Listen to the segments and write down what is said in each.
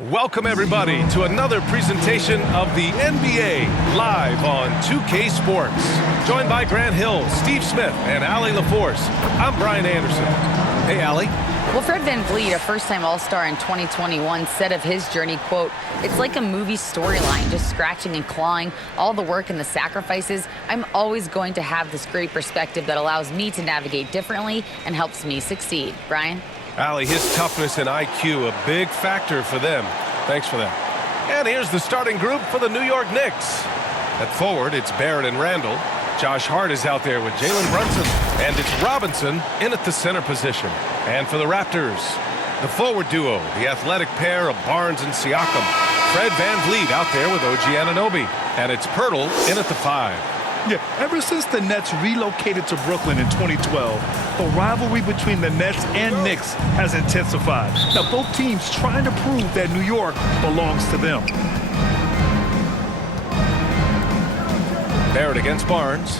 Welcome, everybody, to another presentation of the NBA live on 2K Sports. Joined by Grant Hill, Steve Smith, and Allie LaForce. I'm Brian Anderson. Hey, Allie. Well, Fred VanVleet, a first-time All-Star in 2021, said of his journey, quote, "It's like a movie storyline, just scratching and clawing, all the work and the sacrifices. I'm always going to have this great perspective that allows me to navigate differently and helps me succeed." Brian? Allie, his toughness and IQ, a big factor for them. Thanks for that. And here's the starting group for the New York Knicks. At forward, it's Barrett and Randall. Josh Hart is out there with Jalen Brunson. And it's Robinson in at the center position. And for the Raptors, the forward duo, the athletic pair of Barnes and Siakam. Fred VanVleet out there with OG Anunoby. And it's Pirtle in at the 5. Yeah, ever since the Nets relocated to Brooklyn in 2012, the rivalry between the Nets and Knicks has intensified. Now, both teams trying to prove that New York belongs to them. Barrett against Barnes.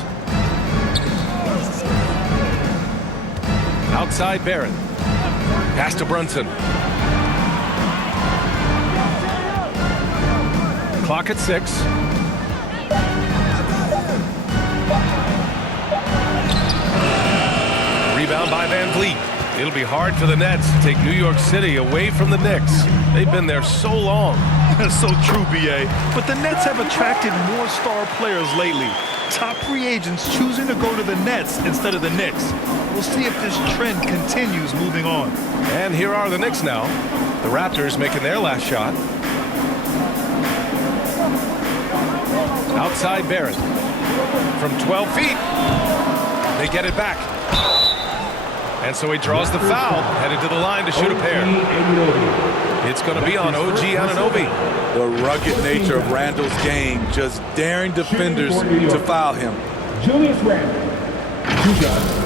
Outside Barrett. Pass to Brunson. Clock at 6. Rebound by VanVleet. It'll be hard for the Nets to take New York City away from the Knicks. They've been there so long. That's so true, B.A. But the Nets have attracted more star players lately. Top free agents choosing to go to the Nets instead of the Knicks. We'll see if this trend continues moving on. And here are the Knicks now. The Raptors making their last shot. Outside Barrett. From 12 feet. They get it back. And so he draws the foul, headed to the line to shoot a pair. It's going to be on OG Anunoby. The rugged nature of Randall's game, just daring defenders to foul him. Julius Randle, 2 shots.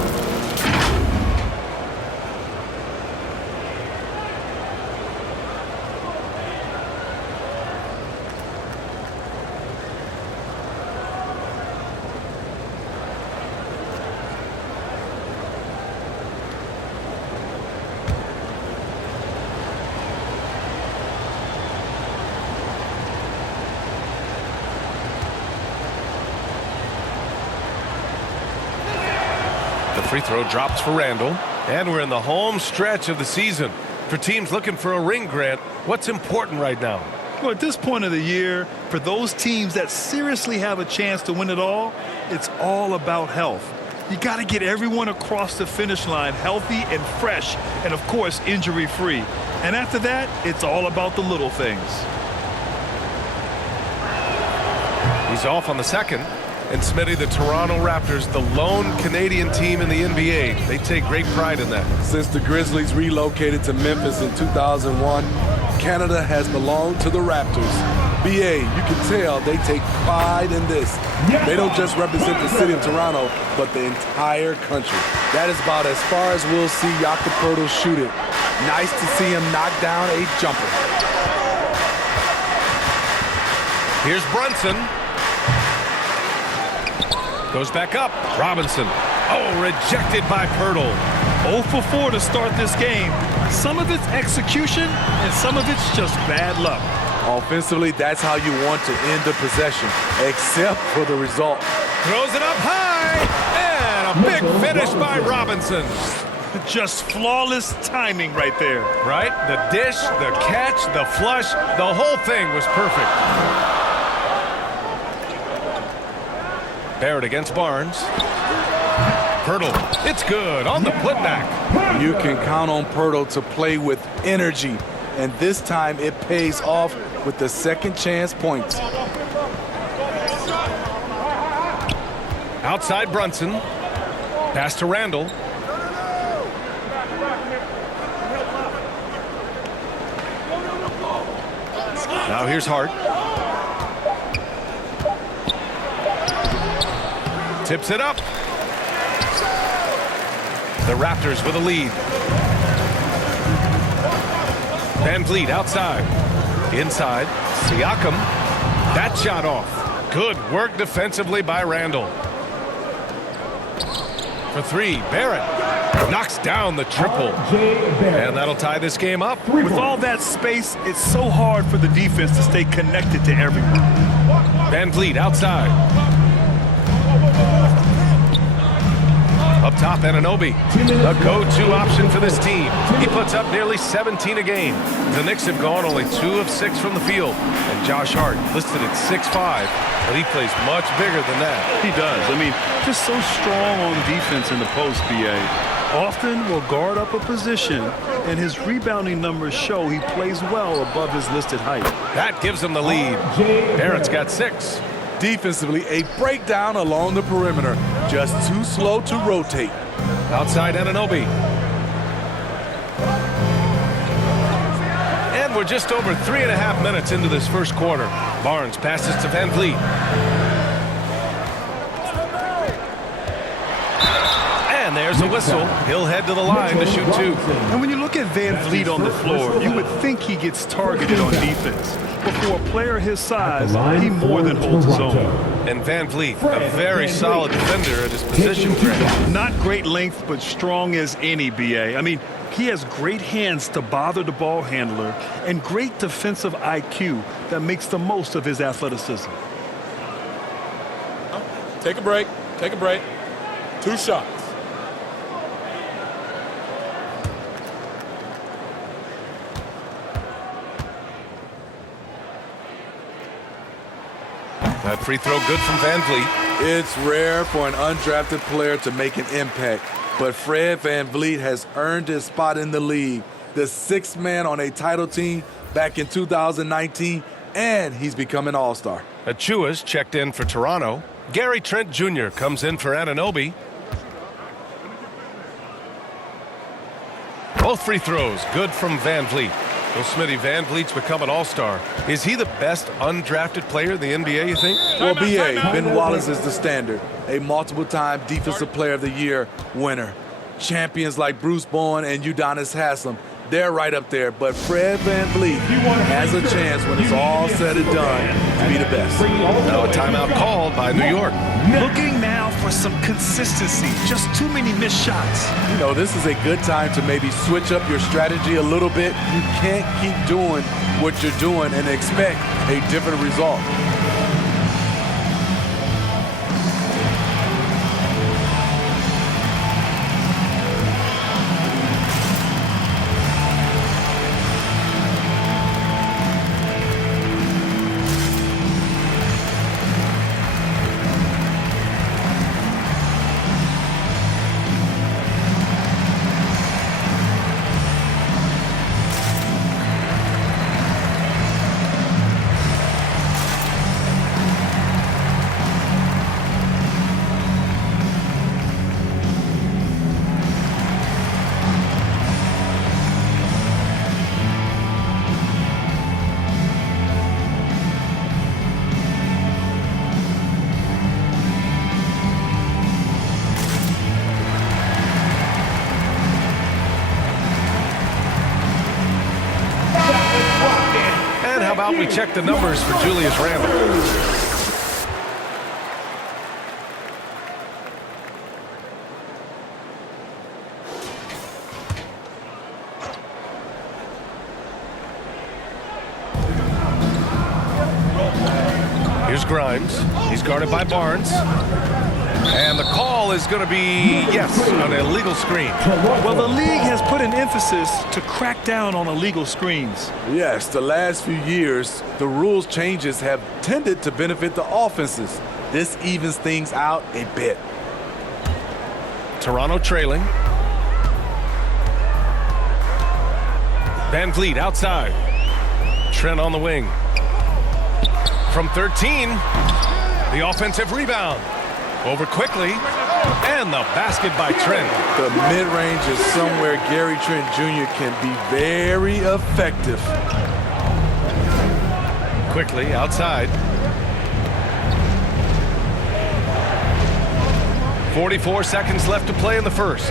The free throw drops for Randall. And we're in the home stretch of the season. For teams looking for a ring, Grant, what's important right now? Well, at this point of the year, for those teams that seriously have a chance to win it all, it's all about health. You got to get everyone across the finish line healthy and fresh, and of course, injury-free. And after that, it's all about the little things. He's off on the second. And Smitty, the Toronto Raptors, the lone Canadian team in the NBA. They take great pride in that. Since the Grizzlies relocated to Memphis in 2001, Canada has belonged to the Raptors. BA, you can tell they take pride in this. They don't just represent the city of Toronto, but the entire country. That is about as far as we'll see Jakob Poeltl shoot it. Nice to see him knock down a jumper. Here's Brunson. Goes back up. Robinson. Oh, rejected by Pirtle. 0 for 4 to start this game. Some of it's execution, and some of it's just bad luck. Offensively, that's how you want to end the possession, except for the result. Throws it up high. And a big finish by Robinson. Just flawless timing right there. Right? The dish, the catch, the flush, the whole thing was perfect. Barrett against Barnes. Pirtle, it's good on the putback. You can count on Pirtle to play with energy, and this time it pays off with the second chance points. Outside Brunson. Pass to Randall. Now here's Hart. Tips it up. The Raptors with a lead. VanVleet outside. Inside. Siakam. That shot off. Good work defensively by Randall. For 3, Barrett. Knocks down the triple. And that'll tie this game up. With all that space, it's so hard for the defense to stay connected to everyone. Van Vliet outside. Up top, Anunoby, a go-to option for this team. He puts up nearly 17 a game. The Knicks have gone only 2 of 6 from the field. And Josh Hart listed at 6'5", but he plays much bigger than that. He does. I mean, just so strong on defense in the post, BA. Often will guard up a position, and his rebounding numbers show he plays well above his listed height. That gives him the lead. Barrett's got 6. Defensively, a breakdown along the perimeter. Just too slow to rotate. Outside Anunoby. And we're just over 3.5 minutes into this first quarter. Barnes passes to Van Vliet. And there's a whistle. He'll head to the line to shoot 2. And when you look at Van Vliet on the floor, you would think he gets targeted on defense. But for a player his size, he more than holds his own. And Van Vliet, a very solid defender at his position. Not great length, but strong as any, BA. I mean, he has great hands to bother the ball handler and great defensive IQ that makes the most of his athleticism. Take a break. Take a break. 2 shots. That free throw good from Van Vliet. It's rare for an undrafted player to make an impact, but Fred Van Vliet has earned his spot in the league. The 6th man on a title team back in 2019, and he's become an all-star. Achua's checked in for Toronto. Gary Trent Jr. comes in for Anunoby. Both free throws good from Van Vliet. Well, Smitty, Van Vliet's become an all-star. Is he the best undrafted player in the NBA, you think? Well, B.A., Ben Wallace is the standard. A multiple-time Defensive Player of the Year winner. Champions like Bruce Bowen and Udonis Haslem, they're right up there. But Fred Van Vliet has a chance when it's all said and done to be the best. Now a timeout called by New York. Looking now for some consistency. Just too many missed shots. You know, this is a good time to maybe switch up your strategy a little bit. You can't keep doing what you're doing and expect a different result. How about we check the numbers for Julius Randle? Here's Grimes. He's guarded by Barnes. And the call is going to be, yes, an illegal screen. Well, the league has put an emphasis to crack down on illegal screens. Yes, the last few years, the rules changes have tended to benefit the offenses. This evens things out a bit. Toronto trailing. Van Vliet outside. Trent on the wing. From 13, the offensive rebound. Over quickly, and the basket by Trent. The mid-range is somewhere Gary Trent Jr. can be very effective. Quickly, outside. 44 seconds left to play in the first.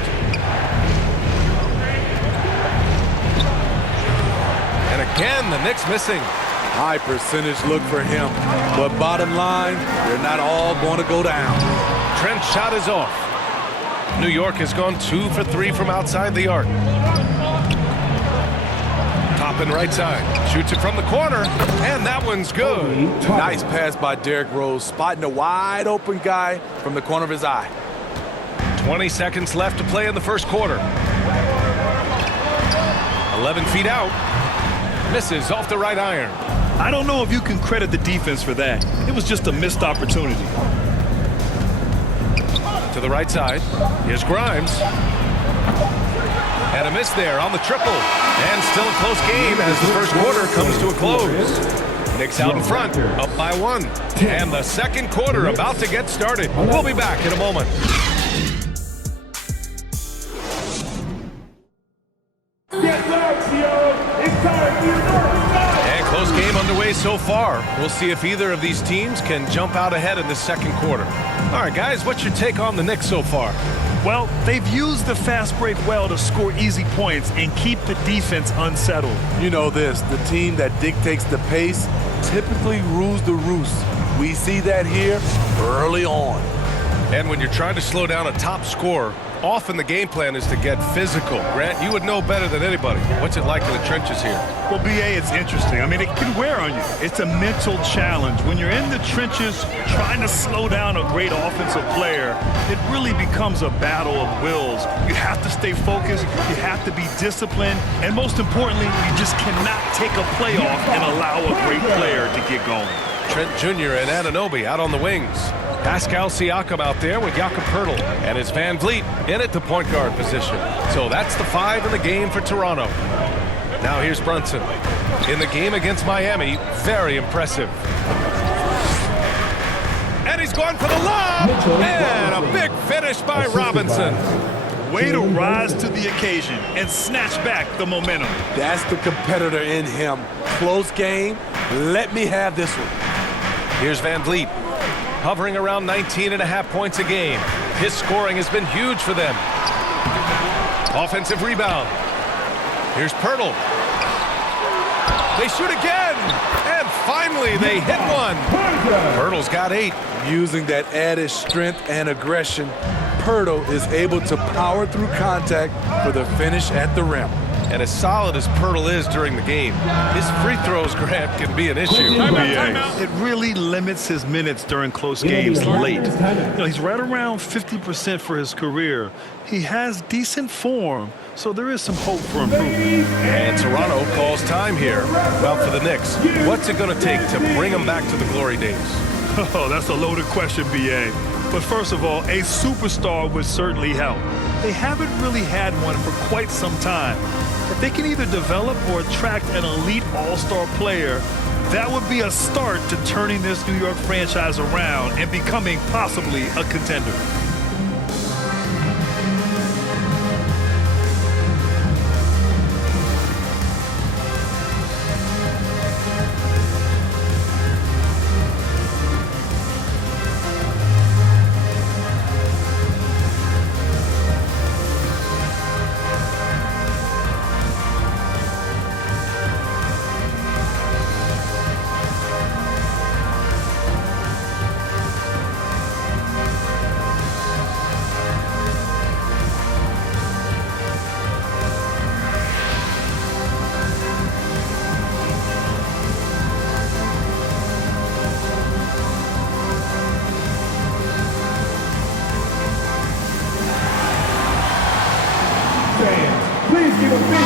And again, the Knicks missing. High percentage look for him, but bottom line, they're not all going to go down. Trent's shot is off. New York has gone 2 for 3 from outside the arc. Top and right side. Shoots it from the corner, and that one's good. Nice pass by Derrick Rose, spotting a wide open guy from the corner of his eye. 20 seconds left to play in the first quarter. 11 feet out. Misses off the right iron. I don't know if you can credit the defense for that. It was just a missed opportunity. To the right side. Here's Grimes. And a miss there on the triple. And still a close game as the first quarter comes to a close. Knicks out in front, up by 1. And the second quarter about to get started. We'll be back in a moment. And close game underway so far. We'll see if either of these teams can jump out ahead in the second quarter. All right, guys, what's your take on the Knicks so far? Well, they've used the fast break well to score easy points and keep the defense unsettled. You know this, the team that dictates the pace typically rules the roost. We see that here early on. And when you're trying to slow down a top scorer, often the game plan is to get physical. Grant, you would know better than anybody. What's it like in the trenches here? Well, B.A., it's interesting. I mean, it can wear on you. It's a mental challenge. When you're in the trenches trying to slow down a great offensive player, it really becomes a battle of wills. You have to stay focused. You have to be disciplined. And most importantly, you just cannot take a play off and allow a great player to get going. Trent Jr. and Anunoby out on the wings. Pascal Siakam out there with Jakob Poeltl, and it's Van Vliet in at the point guard position. So that's the 5 in the game for Toronto. Now here's Brunson. In the game against Miami, very impressive. And he's going for the lob, and a big finish by Robinson. Way to rise to the occasion and snatch back the momentum. That's the competitor in him. Close game. Let me have this one. Here's Van Vliet. Hovering around 19.5 points a game. His scoring has been huge for them. Offensive rebound. Here's Poeltl. They shoot again. And finally, they hit one. Poeltl's got 8. Using that added strength and aggression, Poeltl is able to power through contact for the finish at the rim. And as solid as Poeltl is during the game, his free throws, Grant, can be an issue. It really limits his minutes during close games late. You know, he's right around 50% for his career. He has decent form, so there is some hope for improvement. And Toronto calls time here. Well, for the Knicks, what's it going to take to bring them back to the glory days? Oh, that's a loaded question, B.A. But first of all, a superstar would certainly help. They haven't really had one for quite some time. If they can either develop or attract an elite all-star player, that would be a start to turning this New York franchise around and becoming possibly a contender.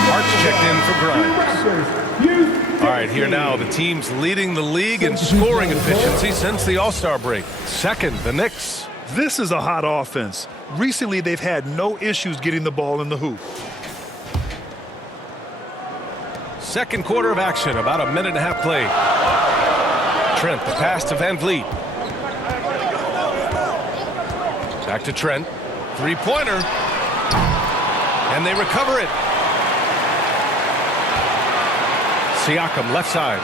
Hart's checked in for Grimes. All right, here now, the teams leading the league in scoring efficiency since the All-Star break. Second, the Knicks. This is a hot offense. Recently, they've had no issues getting the ball in the hoop. Second quarter of action, about a minute and a half played. Trent, the pass to Van Vliet. Back to Trent. Three-pointer. And they recover it. Siakam, left side.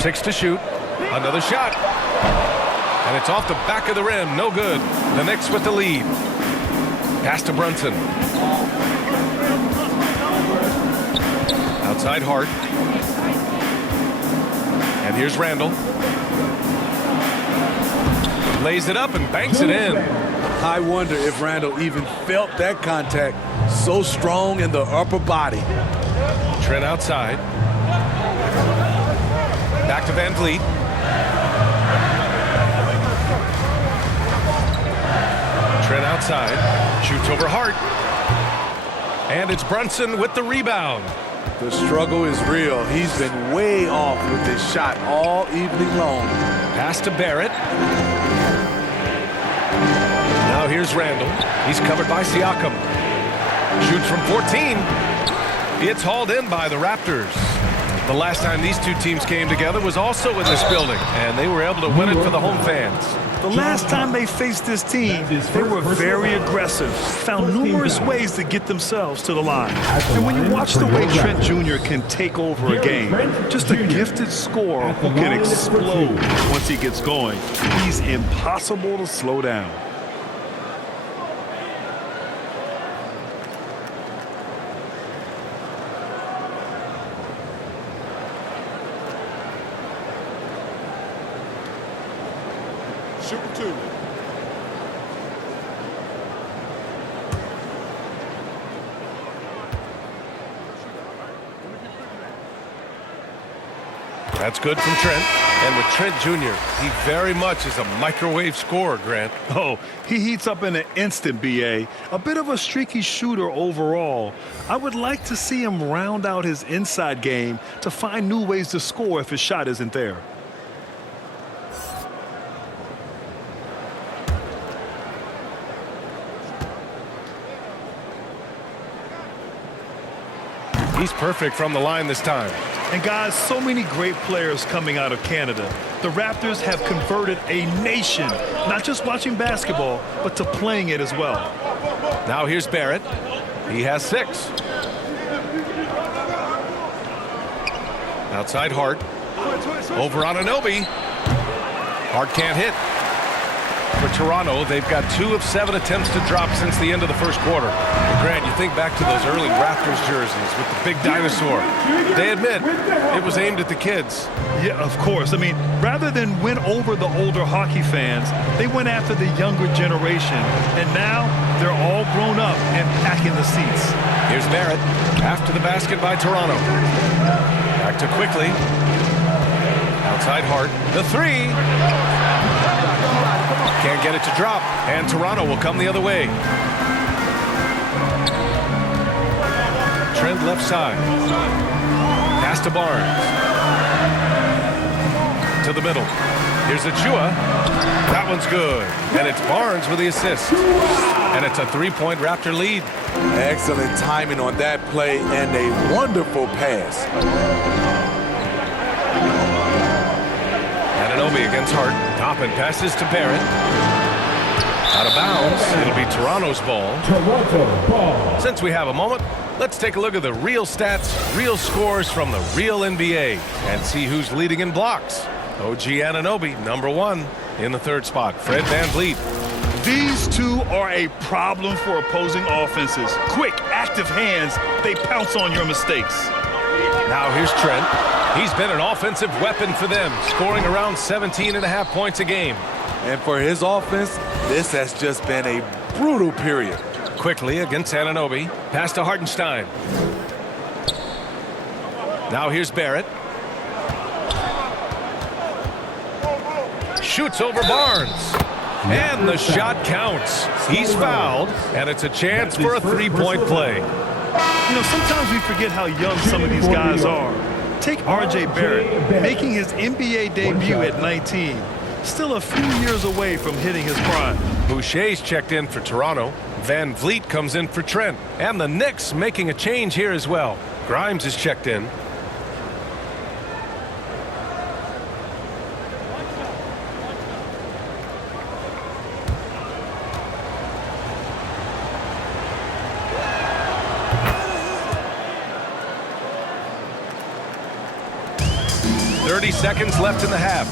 6 to shoot. Another shot. And it's off the back of the rim. No good. The Knicks with the lead. Pass to Brunson. Outside Hart. And here's Randall. Lays it up and banks it in. I wonder if Randall even felt that contact, so strong in the upper body. Trent outside. Back to Van Vliet. Trent outside. Shoots over Hart. And it's Brunson with the rebound. The struggle is real. He's been way off with his shot all evening long. Pass to Barrett. Now here's Randall. He's covered by Siakam. Shoots from 14. It's hauled in by the Raptors. The last time these two teams came together was also in this building, and they were able to win it for the home fans. The last time they faced this team, they were very aggressive, found numerous ways to get themselves to the line. And when you watch the way Trent Jr. can take over a game, just a gifted scorer who can explode once he gets going. He's impossible to slow down. Shooting 2. That's good from Trent. And with Trent Jr., he very much is a microwave scorer, Grant. Oh, he heats up in an instant, B.A. A bit of a streaky shooter overall. I would like to see him round out his inside game to find new ways to score if his shot isn't there. He's perfect from the line this time. And guys, so many great players coming out of Canada. The Raptors have converted a nation, not just watching basketball, but to playing it as well. Now here's Barrett. He has 6. Outside Hart. Over on Anunoby. Hart can't hit. For Toronto, they've got 2 of 7 attempts to drop since the end of the first quarter. And Grant, you think back to those early Raptors jerseys with the big dinosaur. They admit it was aimed at the kids. Yeah, of course. I mean, rather than win over the older hockey fans, they went after the younger generation. And now they're all grown up and packing the seats. Here's Barrett after the basket by Toronto. Back to Quickly. Outside Hart. The 3. Can't get it to drop, and Toronto will come the other way. Trent left side. Pass to Barnes. To the middle. Here's Achua. That one's good. And it's Barnes with the assist. And it's a 3-point Raptor lead. Excellent timing on that play and a wonderful pass. Anunoby against Hart. Toppin passes to Barrett. Out of bounds. It'll be Toronto's ball. Toronto ball. Since we have a moment, let's take a look at the real stats, real scores from the real NBA, and see who's leading in blocks. OG Anunoby, number 1 in the 3rd spot. Fred VanVleet. These two are a problem for opposing offenses. Quick, active hands, they pounce on your mistakes. Now here's Trent. He's been an offensive weapon for them, scoring around 17.5 points a game. And for his offense, this has just been a brutal period. Quickly against Anunoby. Pass to Hartenstein. Now here's Barrett. Shoots over Barnes. And the shot counts. He's fouled, and it's a chance for a 3-point play. You know, sometimes we forget how young some of these guys are. Take R.J. Barrett, making his NBA debut at 19. Still a few years away from hitting his prime. Boucher's checked in for Toronto. Van Vliet comes in for Trent. And the Knicks making a change here as well. Grimes is checked in. Seconds left in the half.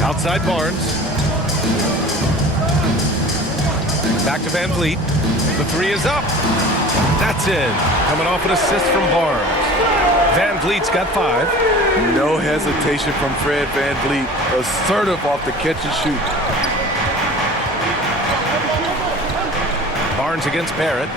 Outside Barnes. Back to Van Vliet. The 3 is up. That's in. Coming off an assist from Barnes. Van Vliet's got 5. No hesitation from Fred VanVleet. Assertive off the catch and shoot. Barnes against Barrett.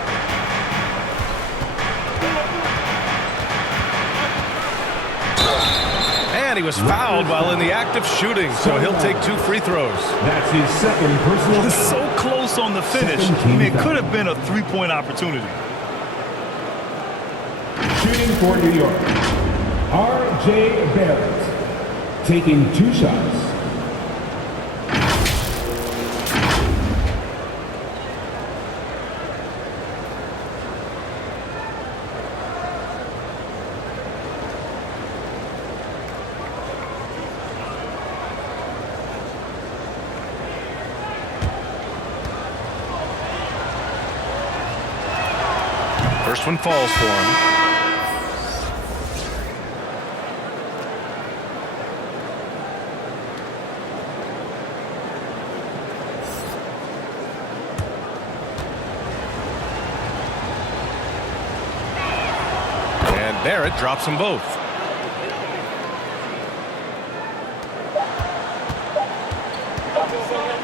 And he was fouled while in the act of shooting, so he'll take 2 free throws. That's his second personal. So close on the finish. I mean, it could have been a three-point opportunity. Shooting for New York, R.J. Barrett, taking 2 shots. First one falls for him. And Barrett drops them both.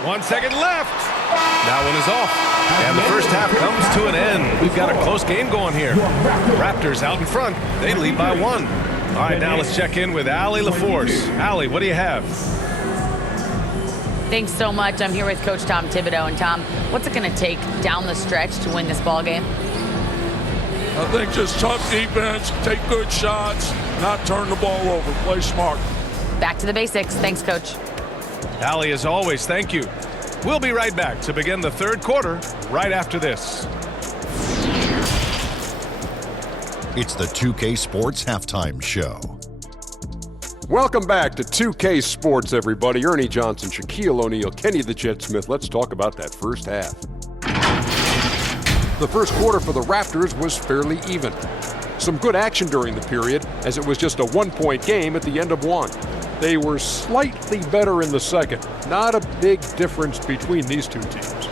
One second left. That one is off. And the first half comes to an end. We've got a close game going here. Raptors out in front. They lead by 1. All right, now let's check in with Allie LaForce. Allie, what do you have? Thanks so much. I'm here with Coach Tom Thibodeau. And Tom, what's it going to take down the stretch to win this ball game? I think just tough defense, take good shots, not turn the ball over, play smart. Back to the basics. Thanks, Coach. Allie, as always, thank you. We'll be right back to begin the third quarter right after this. It's the 2K Sports Halftime Show. Welcome back to 2K Sports, everybody. Ernie Johnson, Shaquille O'Neal, Kenny the Jet Smith. Let's talk about that first half. The first quarter for the Raptors was fairly even. Some good action during the period, as it was just a 1-point game at the end of 1. They were slightly better in the second. Not a big difference between these two teams.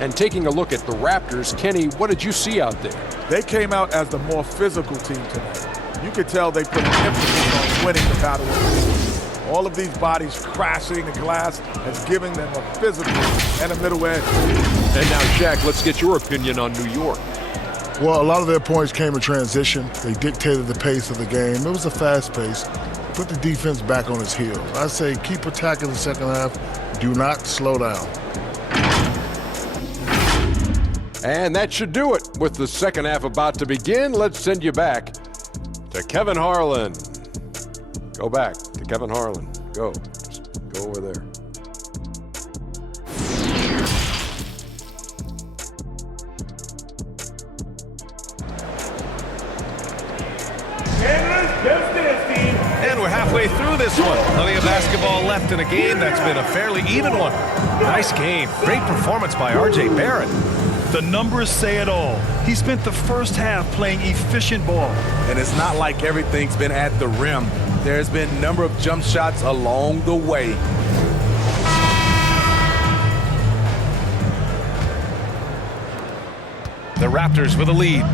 And taking a look at the Raptors, Kenny, what did you see out there? They came out as the more physical team tonight. You could tell they put an emphasis on winning the battle. All of these bodies crashing the glass has given them a physical and a middle edge. And now, Shaq, let's get your opinion on New York. Well, a lot of their points came in transition. They dictated the pace of the game. It was a fast pace. Put the defense back on its heels. I say keep attacking the second half. Do not slow down. And that should do it. With the second half about to begin, let's send you back to Kevin Harlan. Go back to Kevin Harlan. Go. Just go over there. And we're halfway through this one. Plenty of basketball left in a game that's been a fairly even one. Nice game. Great performance by R.J. Barrett. The numbers say it all. He spent the first half playing efficient ball. And it's not like everything's been at the rim. There's been a number of jump shots along the way. The Raptors with a lead.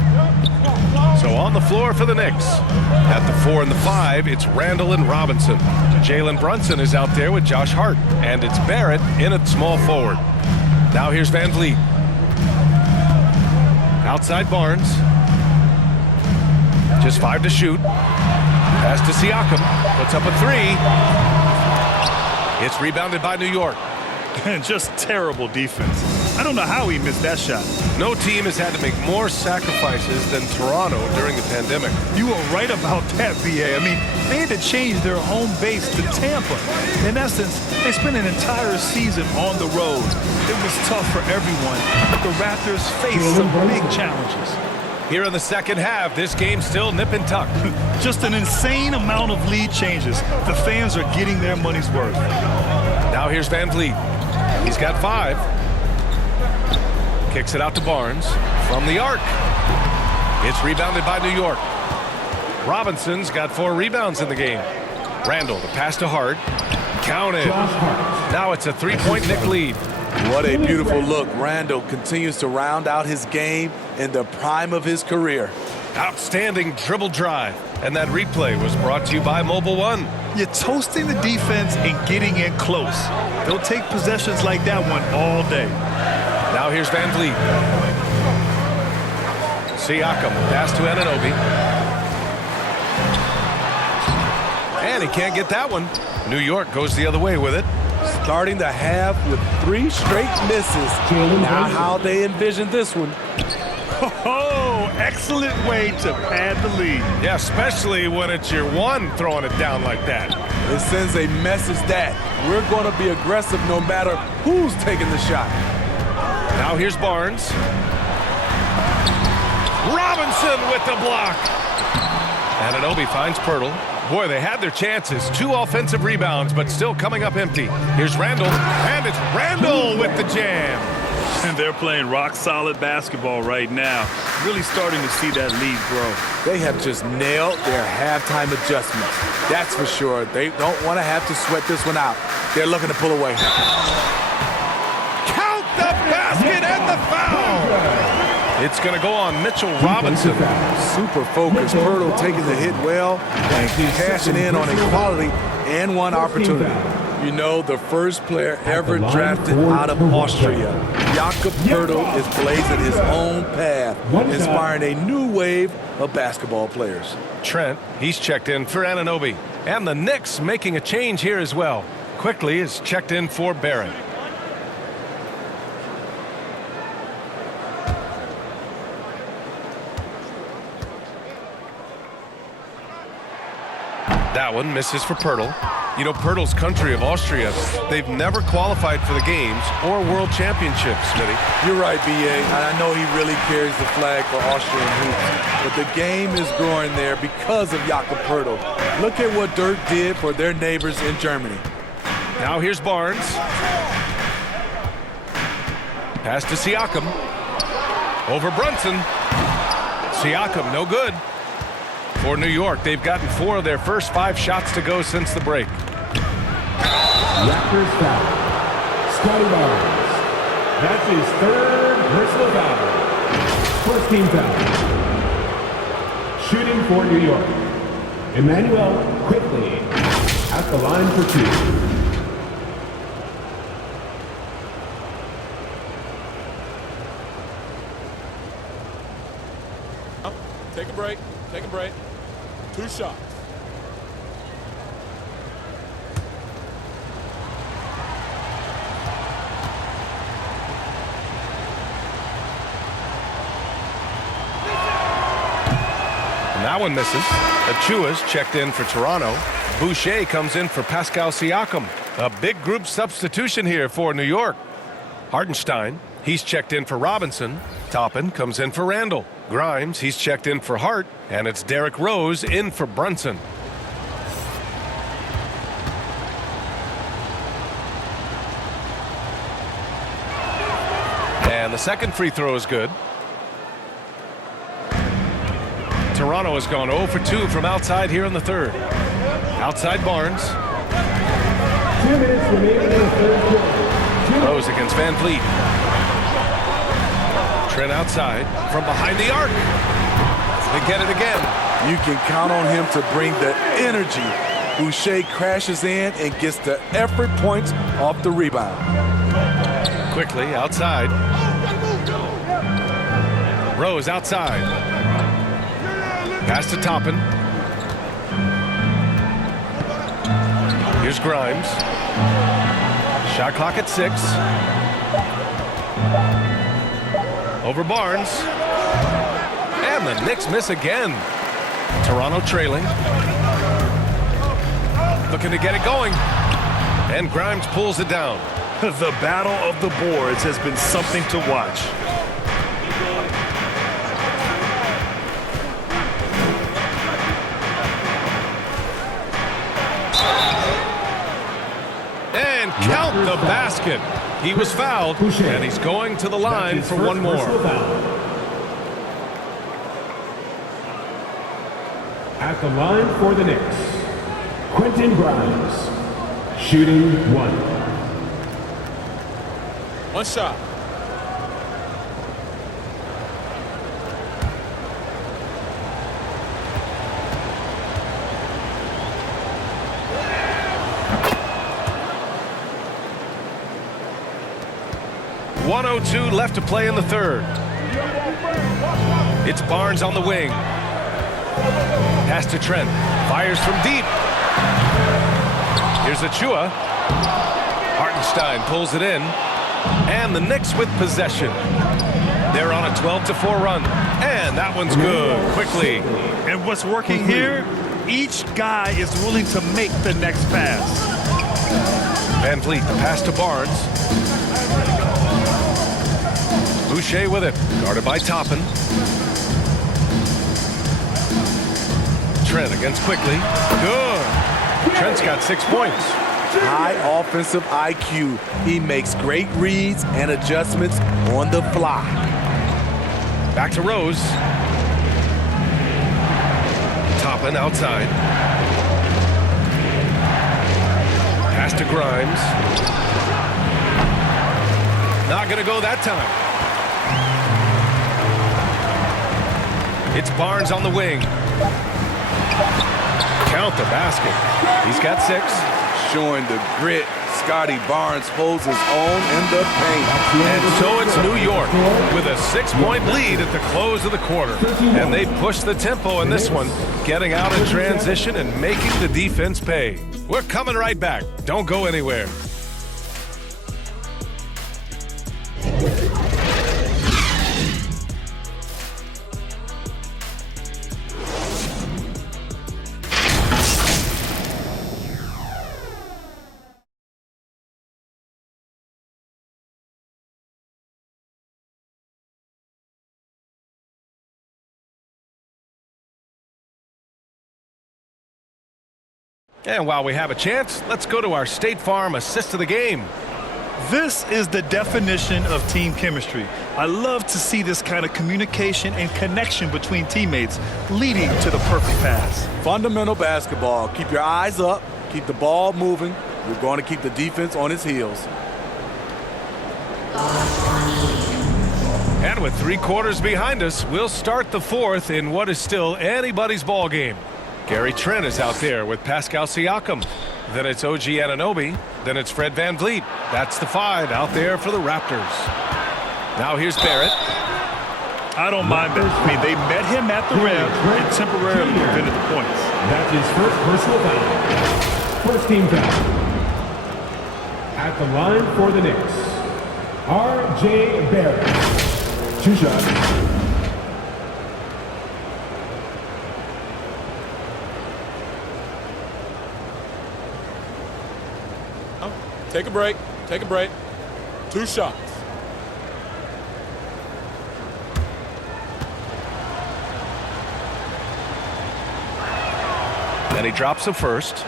So on the floor for the Knicks. At the 4 and the 5, it's Randall and Robinson. Jalen Brunson is out there with Josh Hart. And it's Barrett in at small forward. Now here's Van Vliet. Outside Barnes. Just 5 to shoot. Pass to Siakam. Puts up a 3. It's rebounded by New York. Just terrible defense. I don't know how he missed that shot. No team has had to make more sacrifices than Toronto during the pandemic. You are right about that, BA. I mean, they had to change their home base to Tampa. In essence, they spent an entire season on the road. It was tough for everyone, but the Raptors faced some big challenges. Here in the second half, this game's still nip and tuck. Just an insane amount of lead changes. The fans are getting their money's worth. Now here's Van Vliet. He's got 5. Kicks it out to Barnes from the arc. It's rebounded by New York. Robinson's got 4 rebounds in the game. Randall, the pass to Hart. Counted. Now it's a 3-point Knick lead. What a beautiful look. Randall continues to round out his game in the prime of his career. Outstanding dribble drive. And that replay was brought to you by Mobile One. You're toasting the defense and getting in close. They'll take possessions like that one all day. Now here's Van Vliet. Siakam, pass to Anunoby. And he can't get that one. New York goes the other way with it. Starting the half with 3 straight misses. Now how they envision this one. Oh, excellent way to pad the lead. Yeah, especially when it's your one throwing it down like that. It sends a message that we're going to be aggressive no matter who's taking the shot. Now here's Barnes. Robinson with the block. Anunoby finds Pirtle. Boy, they had their chances. 2 offensive rebounds, but still coming up empty. Here's Randall, and it's Randall with the jam. And they're playing rock-solid basketball right now. Really starting to see that lead grow. They have just nailed their halftime adjustments. That's for sure. They don't want to have to sweat this one out. They're looking to pull away. Count the basket and the foul. It's going to go on Mitchell Robinson. Super focused. Pirtle taking the hit well and cashing in on a quality and one opportunity. You know, the first player ever drafted out of Austria. Jakob Pirtle is blazing his own path, inspiring a new wave of basketball players. Trent, he's checked in for Anunoby. And the Knicks making a change here as well. Quickly is checked in for Barrett. That one misses for Pirtle. You know, Pirtle's country of Austria, they've never qualified for the games or world championships, Smitty. You're right, B.A. And I know he really carries the flag for Austrian hoops. But the game is growing there because of Jakob Pirtle. Look at what Dirk did for their neighbors in Germany. Now here's Barnes. Pass to Siakam. Over Brunson. Siakam, no good. For New York, they've gotten 4 of their first 5 shots to go since the break. Raptors foul. Scotty Barnes. That's his 3rd personal foul. First team foul. Shooting for New York. Emmanuel quickly at the line for 2. Take a break. Take a break. 2 shots. And that one misses. Achua's checked in for Toronto. Boucher comes in for Pascal Siakam. A big group substitution here for New York. Hartenstein, he's checked in for Robinson. Toppin comes in for Randall. Grimes, he's checked in for Hart. And it's Derrick Rose in for Brunson. And the second free throw is good. Toronto has gone 0 for 2 from outside here in the 3rd. Outside Barnes. 2 minutes remaining in the 3rd quarter. Rose against Van Vliet. Trent outside from behind the arc. They get it again. You can count on him to bring the energy. Boucher crashes in and gets the effort points off the rebound. Quickly outside. Rose outside. Pass to Toppin. Here's Grimes. Shot clock at 6. Over Barnes. And the Knicks miss again. Toronto trailing. Looking to get it going. And Grimes pulls it down. The battle of the boards has been something to watch. And count the basket. He was fouled, and he's going to the line for one more. At the line for the Knicks, Quentin Grimes, shooting 1. 1 shot. .102 left to play in the 3rd. It's Barnes on the wing. Pass to Trent. Fires from deep. Here's Achua. Hartenstein pulls it in. And the Knicks with possession. They're on a 12-4 run. And that one's good. Quickly. And what's working here? Each guy is willing to make the next pass. Van Vliet, the pass to Barnes. Boucher with it. Guarded by Toppin. Trent against Quickly. Good. Trent's got 6 points. High offensive IQ. He makes great reads and adjustments on the fly. Back to Rose. Toppin outside. Pass to Grimes. Not going to go that time. It's Barnes on the wing. Count the basket. He's got 6. Showing the grit, Scotty Barnes holds his own in the paint. And so it's New York with a 6-point lead at the close of the quarter. And they push the tempo in this one, getting out in transition and making the defense pay. We're coming right back. Don't go anywhere. And while we have a chance, let's go to our State Farm assist of the game. This is the definition of team chemistry. I love to see this kind of communication and connection between teammates leading to the perfect pass. Fundamental basketball. Keep your eyes up. Keep the ball moving. You're going to keep the defense on its heels. And with 3 quarters behind us, we'll start the 4th in what is still anybody's ball game. Gary Trent is out there with Pascal Siakam. Then it's OG Anunoby. Then it's Fred Van Vliet. That's the 5 out there for the Raptors. Now here's Barrett. I don't mind that. I mean, they met him at the rim and temporarily prevented the points. That's his first personal foul. First team foul. At the line for the Knicks, R.J. Barrett. 2 shots. Take a break. Take a break. 2 shots. And he drops the first.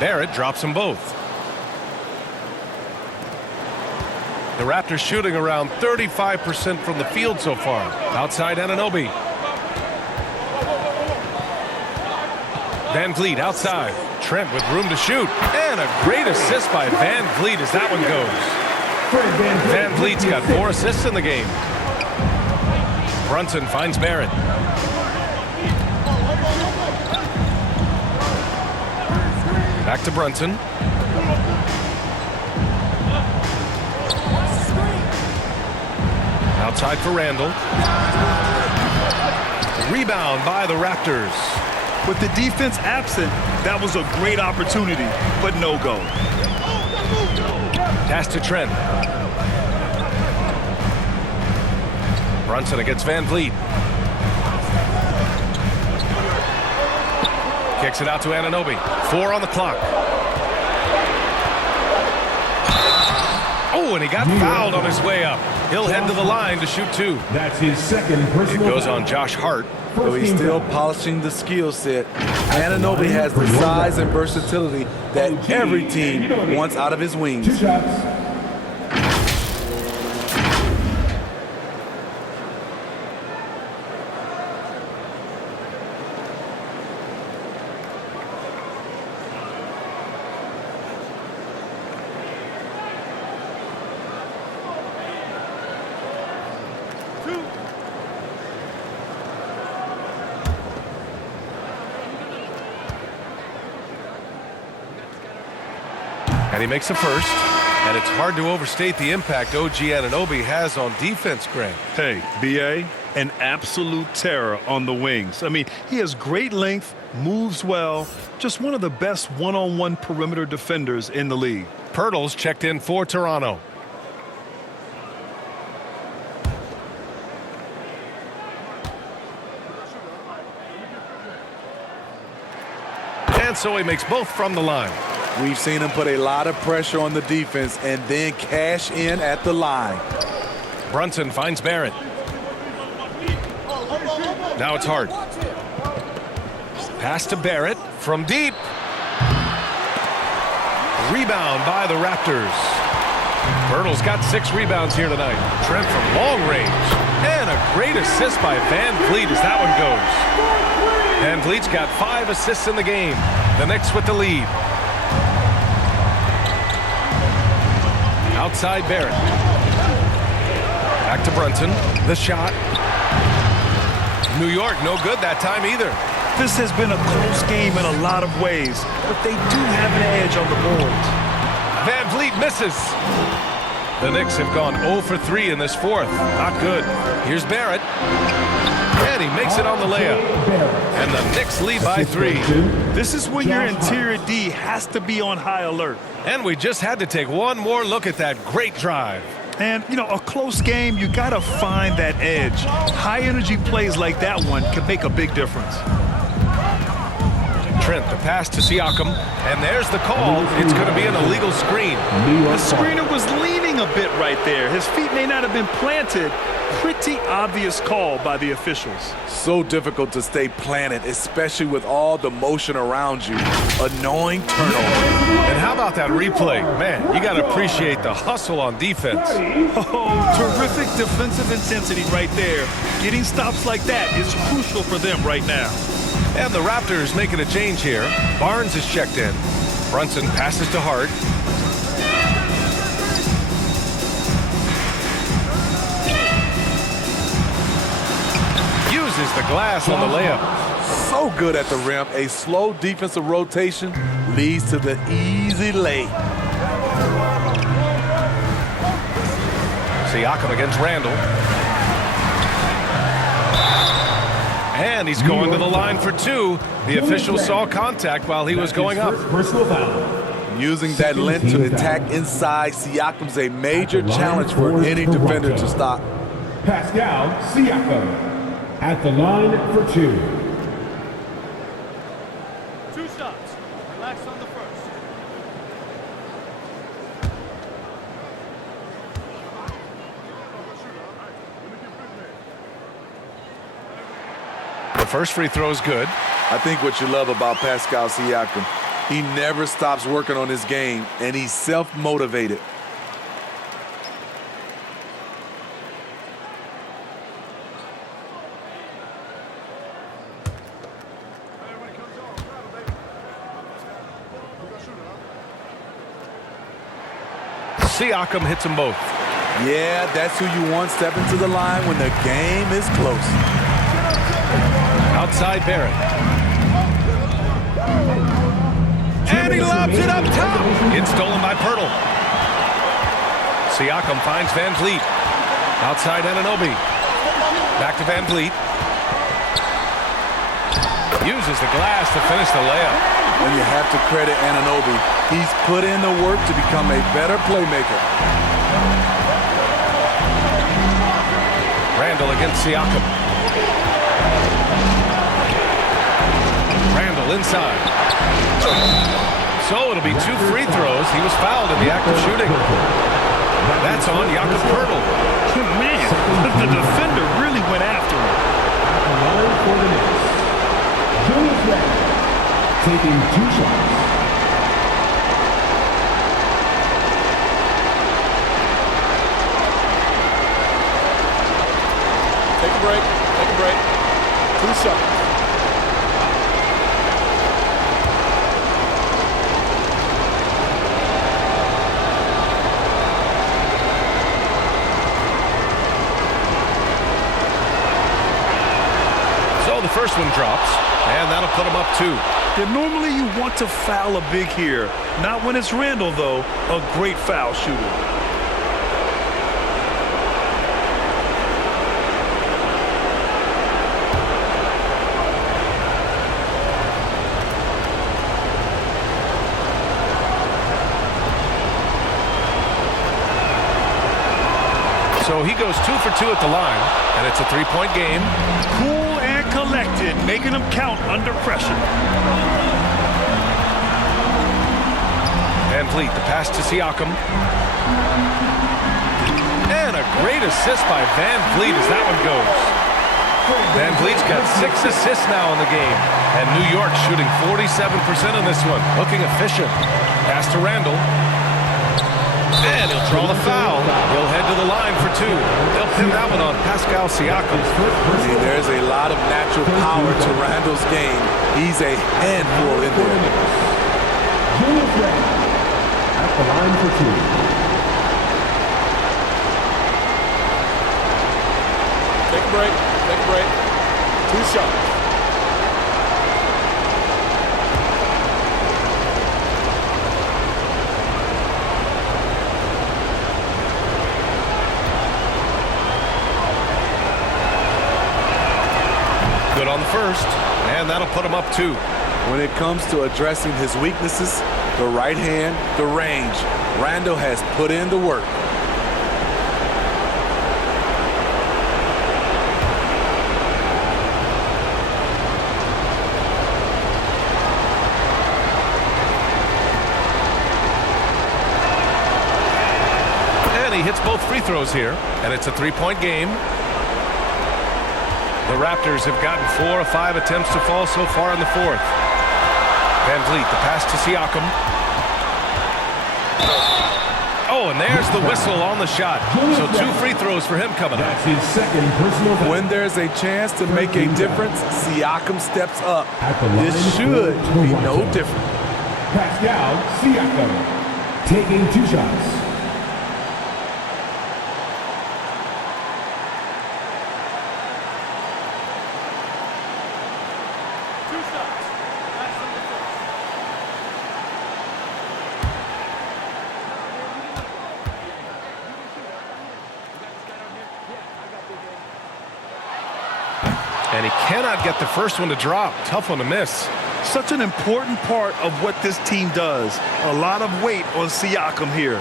Barrett drops them both. The Raptors shooting around 35% from the field so far. Outside Anunoby. Van Vliet outside. Trent with room to shoot. And a great assist by Van Vliet as that one goes. Van Vliet's got 4 assists in the game. Brunson finds Barrett. Back to Brunson. Outside for Randall. Rebound by the Raptors. With the defense absent, that was a great opportunity, but no go. Pass to Trent. Brunson against Van Vliet. Kicks it out to Anunoby. 4 on the clock. Oh, and he got fouled on his way up. He'll head to the line to shoot 2. That's his second personal. It goes on Josh Hart. So he's still polishing the skill set. Anunoby has the size and versatility that every team wants out of his wings. 2 shots. And he makes a first. And it's hard to overstate the impact OG Anunoby has on defense, Grant. Hey, B.A., an absolute terror on the wings. I mean, he has great length, moves well, just one of the best one-on-one perimeter defenders in the league. Pirtle's checked in for Toronto. And so he makes both from the line. We've seen him put a lot of pressure on the defense and then cash in at the line. Brunson finds Barrett. Now it's Hart. Pass to Barrett from deep. Rebound by the Raptors. Pirtle's got 6 rebounds here tonight. Trent from long range. And a great assist by Van Vliet as that one goes. Van Vliet's got 5 assists in the game. The Knicks with the lead. Outside Barrett. Back to Brunson. The shot. New York no good that time either. This has been a close game in a lot of ways, but they do have an edge on the boards. Van Vliet misses. The Knicks have gone 0 for 3 in this fourth. Not good. Here's Barrett. And he makes it on the layup. And the Knicks lead by 3. This is when your interior D has to be on high alert. And we just had to take one more look at that great drive. And, you know, a close game, you got to find that edge. High-energy plays like that one can make a big difference. Trent, the pass to Siakam. And there's the call. It's going to be an illegal screen. The screener was leaning a bit right there. His feet may not have been planted. Pretty obvious call by the officials. So difficult to stay planted, especially with all the motion around you. Annoying turnover. And how about that replay? Man, you got to appreciate the hustle on defense. Oh, terrific defensive intensity right there. Getting stops like that is crucial for them right now. And the Raptors making a change here. Barnes is checked in. Brunson passes to Hart. Uses the glass on the layup. So good at the rim. A slow defensive rotation leads to the easy lay. Siakam against Randall. And he's going to the line for 2. The official saw contact while he was going up. Personal foul. Using that length to attack inside, Siakam's a major challenge for any defender to stop. Pascal Siakam at the line for 2. 2 shots. Relax on the first. The first free throw is good. I think what you love about Pascal Siakam, he never stops working on his game, and he's self-motivated. Siakam hits them both. Yeah, that's who you want stepping to the line when the game is close. Outside Barrett. And he lobs it up top. It's stolen by Pirtle. Siakam finds Van Vliet. Outside Anunoby. Back to Van Vliet. Uses the glass to finish the layup. And you have to credit Anunoby. He's put in the work to become a better playmaker. Randall against Siakam. Randall inside. So it'll be 2 free throws. He was fouled in the act of shooting. That's on Jakob Pirtle. Man, the defender really went after him. At the line for the Knicks. Julius Randle taking 2 shots. Take a break. Take a break. 2 shots. So the first one drops, and that'll put him up 2. Yeah, normally you want to foul a big here. Not when it's Randall, though, a great foul shooter. So he goes 2 for 2 at the line, and it's a 3-point game. Cool and collected, making them count under pressure. Van Vliet, the pass to Siakam. And a great assist by Van Vliet as that one goes. Van Vliet's got 6 assists now in the game, and New York shooting 47% on this one, looking efficient. Pass to Randall. And he'll draw the foul. He'll head to the line for 2. They'll pin that one on Pascal Siakam. See, there's a lot of natural power to Randall's game. He's a handful in there. At the line for 2. Take a break. Take a break. 2 shots. Good on the first, and that'll put him up 2. When it comes to addressing his weaknesses, the right hand, the range, Randall has put in the work. And he hits both free throws here, and it's a 3-point game. The Raptors have gotten 4 of 5 attempts to fall so far in the 4th. Van Vliet, the pass to Siakam. Oh, and there's the whistle on the shot. So 2 free throws for him coming up. That's his second personal foul. When there's a chance to make a difference, Siakam steps up. At the line This should for be one no shot. different. Pascal Siakam taking 2 shots. And he cannot get the first one to drop. Tough one to miss. Such an important part of what this team does. A lot of weight on Siakam here.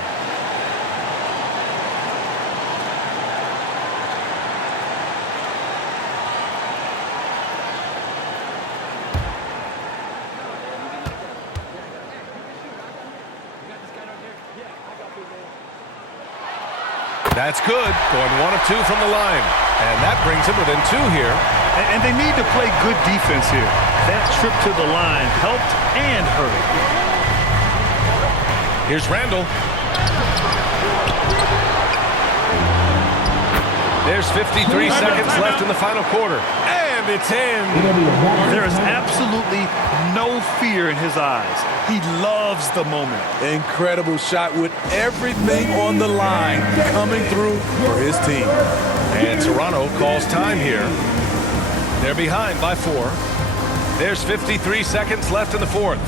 That's good. Going 1 of 2 from the line. And that brings him within 2 here. And they need to play good defense here. That trip to the line helped and hurt. Here's Randall. There's 53 seconds left in the final quarter. And it's in. There is absolutely no fear in his eyes. He loves the moment. Incredible shot with everything on the line coming through for his team. And Toronto calls time here. They're behind by 4. There's 53 seconds left in the 4th.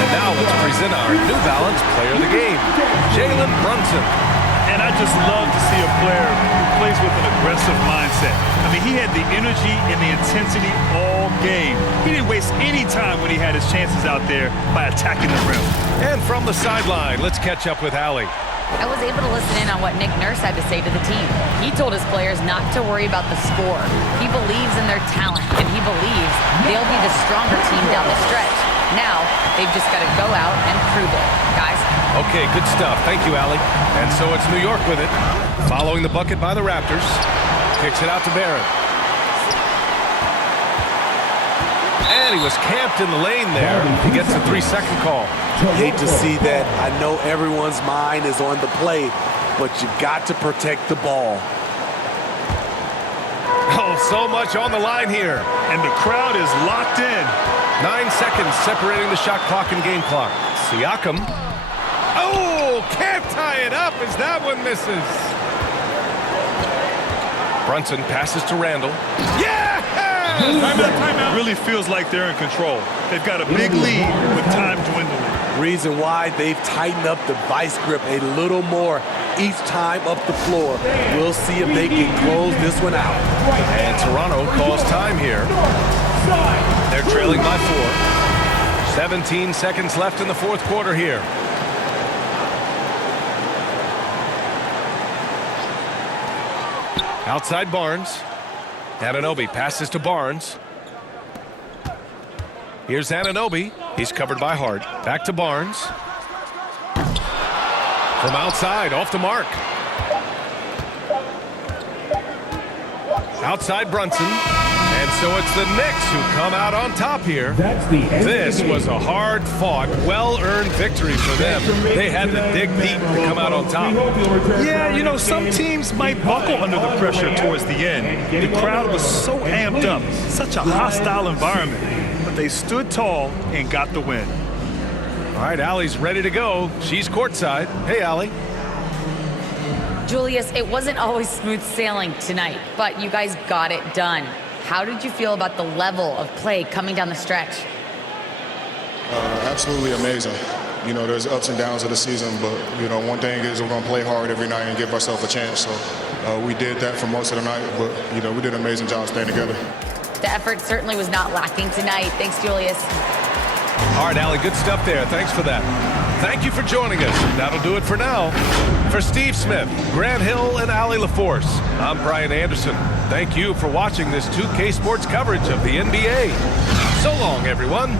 And now let's present our New Balance Player of the Game, Jalen Brunson. And I just love to see a player who plays with an aggressive mindset. I mean, he had the energy and the intensity all game. He didn't waste any time when he had his chances out there by attacking the rim. And from the sideline, let's catch up with Allie. I was able to listen in on what Nick Nurse had to say to the team. He told his players not to worry about the score. He believes in their talent, and he believes they'll be the stronger team down the stretch. Now, they've just got to go out and prove it, guys. Okay, good stuff. Thank you, Allie. And so it's New York with it. Following the bucket by the Raptors. Kicks it out to Barrett. And he was camped in the lane there. He gets a 3-second call. Hate to see that. I know everyone's mind is on the play, but you got to protect the ball. Oh, so much on the line here. And the crowd is locked in. 9 seconds separating the shot clock and game clock. Siakam. Oh, can't tie it up as that one misses. Brunson passes to Randall. Yeah! Timeout. Really feels like they're in control. They've got a big lead with time dwindling. Reason why they've tightened up the vice grip a little more each time up the floor. We'll see if they can close this one out. And Toronto calls time here. They're trailing by 4. 17 seconds left in the fourth quarter here. Outside Barnes. Anunoby passes to Barnes. Here's Anunoby. He's covered by Hart. Back to Barnes. From outside, off the mark. Outside Brunson. And so it's the Knicks who come out on top here. This was a hard-fought, well-earned victory for them. They had to dig deep to come out on top. Yeah, you know, some teams might buckle under the pressure towards the end. The crowd was so amped up, such a hostile environment. But they stood tall and got the win. All right, Allie's ready to go. She's courtside. Hey, Allie. Julius, it wasn't always smooth sailing tonight, but you guys got it done. How did you feel about the level of play coming down the stretch? Absolutely amazing. You know, there's ups and downs of the season, but, you know, one thing is we're going to play hard every night and give ourselves a chance. So we did that for most of the night, but, you know, we did an amazing job staying together. The effort certainly was not lacking tonight. Thanks, Julius. All right, Allie, good stuff there. Thanks for that. Thank you for joining us. That'll do it for now. For Steve Smith, Grant Hill, and Allie LaForce, I'm Brian Anderson. Thank you for watching this 2K Sports coverage of the NBA. So long, everyone.